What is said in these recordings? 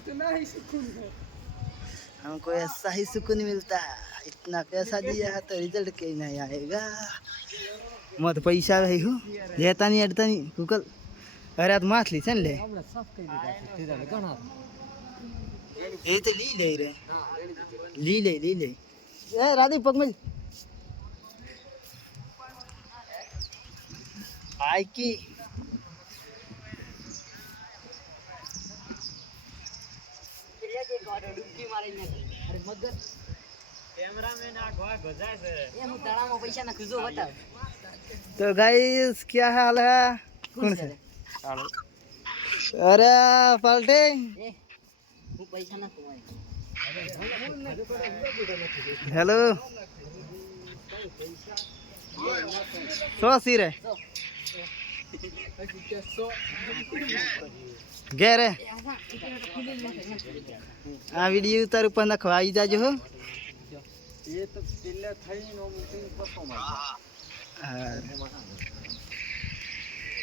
इतना ही सुकून है हमको ऐसा ही सुकून मिलता है इतना पैसा दिया है तो रिजल्ट कहीं नहीं आएगा मत पैसा भाई हो लेता नहीं अड़ता नहीं गूगल अरे आज माछली चल ले ये तो ली ले ए राधी पगमल आई की तो गाइस क्या हाल है कौन से अरे पलटे हेलो सो सिरे गेरे आ वीडियो उतार ऊपर नखवाई जाजो हो ये तो पिल्ले થઈ નો મીટિંગ પસો માં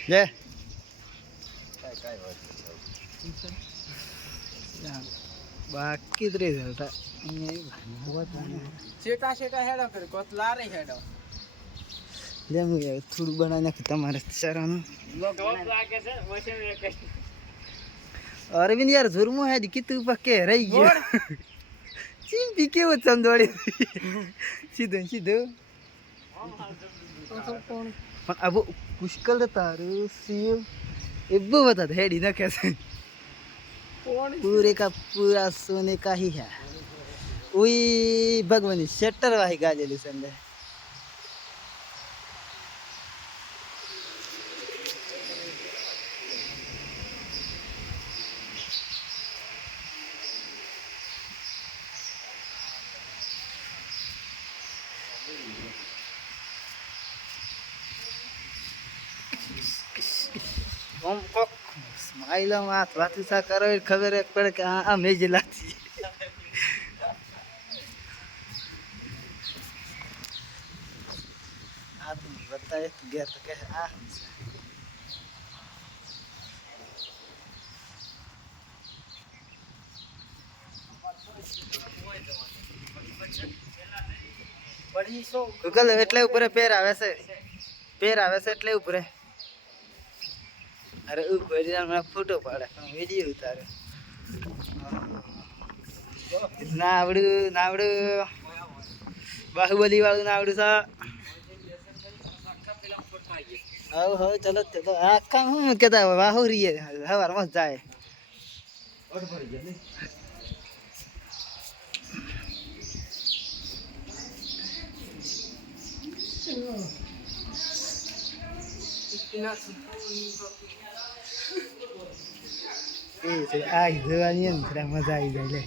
ले बाकी रे चलता છેટા છેટા હેડો કરે કોતલા રે હેડો ले मुझे थोड़ी बना ना तुम्हारे चरण લાગે છે વસે મે કઈ अरविंद यार झुरमो है कि तू पक्के रही गया चिंपी के वो चंदोड़ी सीधे सीधे अब पुष्कल तारू सीओ इब्बू बता हेडी ना कैसे पूरे का पूरा सोने का ही है वही भगवानी शटर वाही गाजली संडे हम को स्माइल मात बात सा करो खबर एक पड़ के आ मेज लाती आ तुम बताए गया तो कह आ બડી સો ગૂગલ એટલે ઉપર પેર આવે છે એટલે ઉપર अरे ऊपर मैं फोटो पाड़ा वीडियो उतारे नावड़ू बाहुबली वालू नावड़ू सा हो चलो चलो आका हूँ कहता बाहु रही है हमारा मस्त जाए आई જોવાની ને મજા આવી જાય લે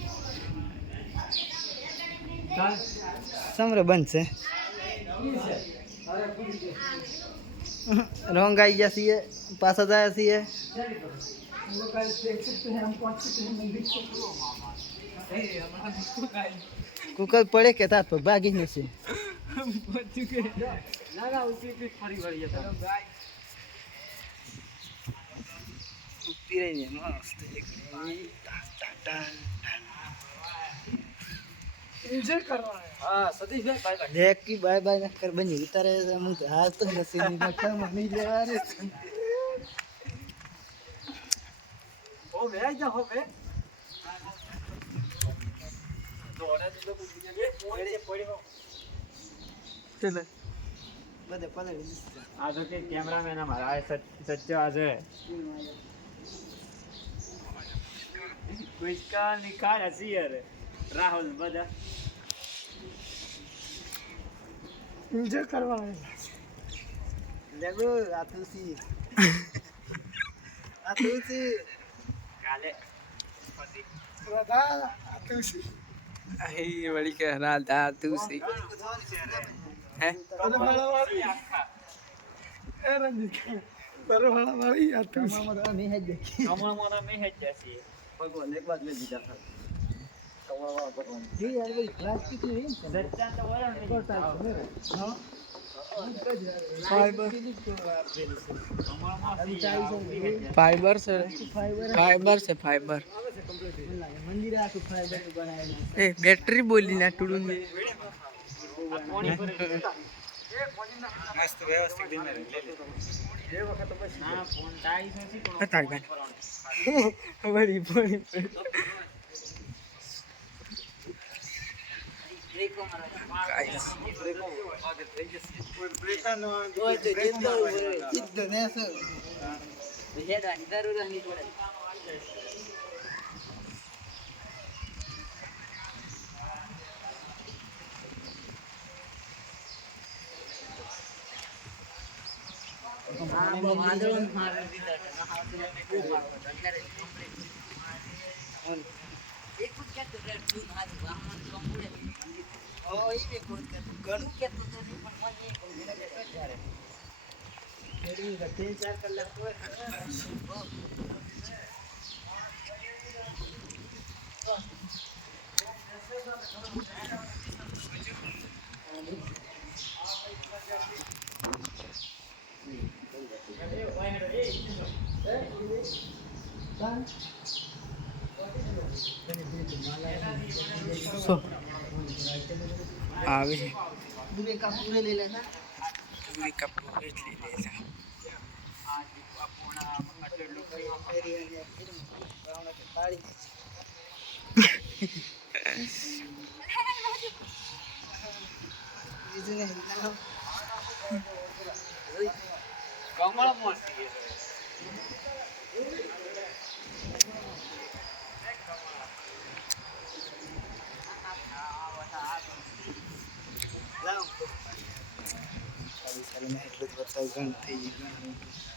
સમરો બનશે રોંગ आई जैसी है पासा जाए ऐसी है कुकर पड़े के तात पर बागी नहीं से લગા ઉસી પી ફરી વળી હતા उठती रही है मस्त एक एंजॉय करवा है हां सतीश भाई बाय बाय देख की बाय बाय न कर बनी उतारे मुंह तो हाल तो नसीब में क्या मम्मी ले आ रे ओ वे जा हो वे दोड़ा तो कुछ नहीं पड़े हो चल बदे पले आज के कैमरामैन हमारा है सच्चा आज है इसका निकाल हसी यार राहुल बजा एंजॉय करवा है देखो आतुसी काले राधा आतुसी आई बड़ी कह राधा आतुसी है परवाला वाली ए रंजित परवाला वाली आतुसी हमारा में है देखी हमारा में है जैसी भगवान एक बात में जीता था कमला भगवान ये यार भाई प्लास्टिक नहीं सच्चा तो वाला नहीं करता है हां ફાઈબર છે ફાઈબર છે ફાઈબર મંદિર આખું ફાઈબર બનાવેલું એ બેટરી બોલી ના ટુડું મસ્ત વ્યવસ્થિત દિને લે એ વખત બસ ના ફોન ટાઈ નથી પણ તાર ગાન વળી વળી ગાઈસ કોઈ બ્રેકા નો ઓય તો જીદ્દો ને સર હેડવાની જરૂર નહીં પડે આવે दूरे का पूरे ले लेना પૂરી કપૂર એટલી લેલા કમળ મસ્ત એટલું જ બતાવ ગણ થઈ ગયું